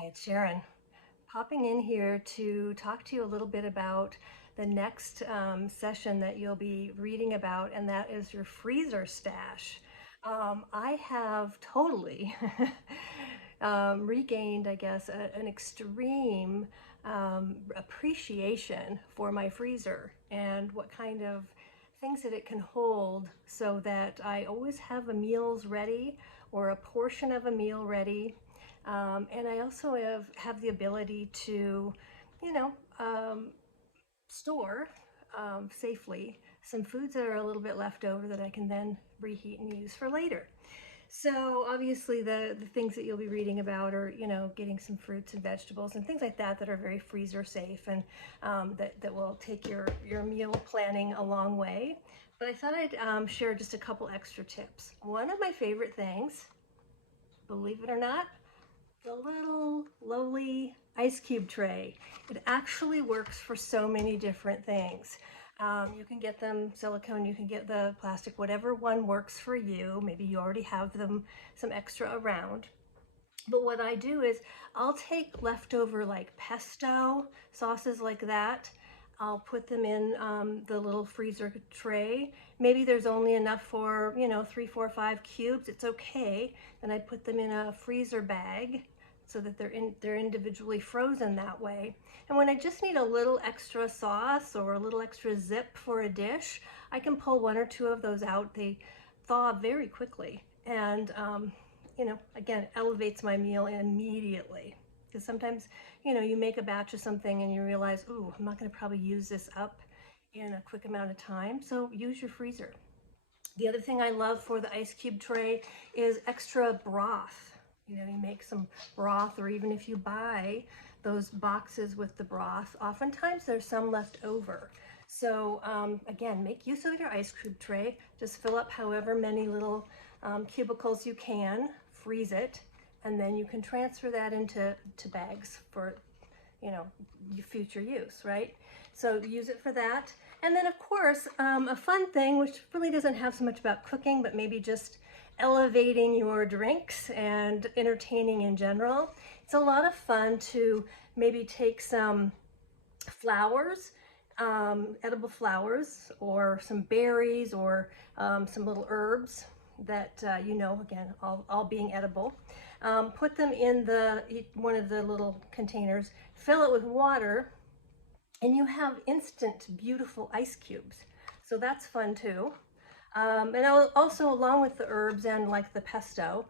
Hi, it's Sharon. Popping in here to talk to you a little bit about the next session that you'll be reading about, and that is your freezer stash. I have totally regained, I guess, an extreme appreciation for my freezer and what kind of things that it can hold so that I always have a meals ready or a portion of a meal ready. And I also have the ability to, you know, store safely some foods that are a little bit left over that I can then reheat and use for later. So obviously the things that you'll be reading about are, getting some fruits and vegetables and things like that that are very freezer safe and that will take your meal planning a long way. But I thought I'd share just a couple extra tips. One of my favorite things, believe it or not, the little lowly ice cube tray. It actually works for so many different things. You can get them silicone, you can get the plastic, whatever one works for you. Maybe you already have them some extra around. But what I do is I'll take leftover like pesto sauces like that. I'll put them in the little freezer tray. Maybe there's only enough for, 3, 4, 5 cubes. It's okay. Then I put them in a freezer bag so that they're individually frozen that way. And when I just need a little extra sauce or a little extra zip for a dish, I can pull 1 or 2 of those out. They thaw very quickly and again, elevates my meal immediately. Because sometimes, you make a batch of something and you realize, ooh, I'm not going to probably use this up in a quick amount of time. So use your freezer. The other thing I love for the ice cube tray is extra broth. You make some broth, or even if you buy those boxes with the broth, oftentimes there's some left over. So again, make use of your ice cube tray. Just fill up however many little cubicles you can, freeze it, and then you can transfer that into bags for your future use, right? So use it for that. And then of course, a fun thing, which really doesn't have so much about cooking, but maybe just elevating your drinks and entertaining in general. It's a lot of fun to maybe take some flowers, edible flowers, or some berries, or some little herbs that again, all being edible. Put them in one of the little containers, fill it with water, and you have instant beautiful ice cubes. So that's fun too. And also, along with the herbs and like the pesto,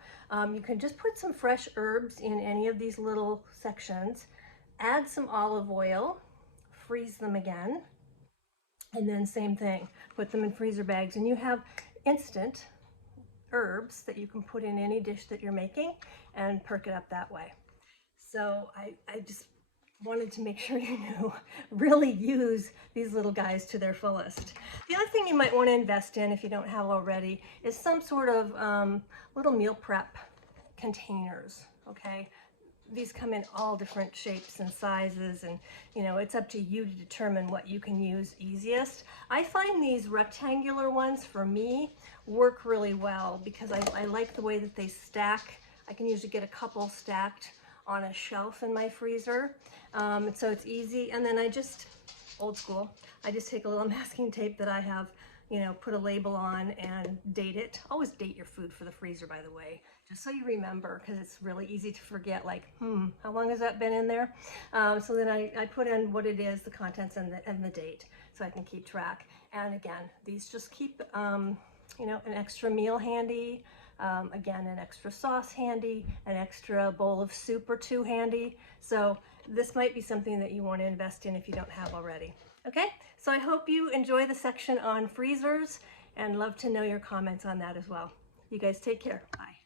you can just put some fresh herbs in any of these little sections, add some olive oil, freeze them again, and then same thing, put them in freezer bags, and you have instant herbs that you can put in any dish that you're making and perk it up that way. So I just wanted to make sure you knew, really use these little guys to their fullest. The other thing you might want to invest in, if you don't have already, is some sort of little meal prep containers, okay? These come in all different shapes and sizes, and it's up to you to determine what you can use easiest. I find these rectangular ones, for me, work really well because I like the way that they stack. I can usually get a couple stacked on a shelf in my freezer, so it's easy. And then old school, I just take a little masking tape that I have, put a label on and date it. Always date your food for the freezer, by the way, just so you remember, because it's really easy to forget, like, how long has that been in there? So then I put in what it is, the contents, and the date, so I can keep track. And again, these just keep, an extra meal handy, again, an extra sauce handy, an extra bowl of soup or 2 handy. So this might be something that you want to invest in if you don't have already. Okay, so I hope you enjoy the section on freezers and love to know your comments on that as well. You guys take care. Bye.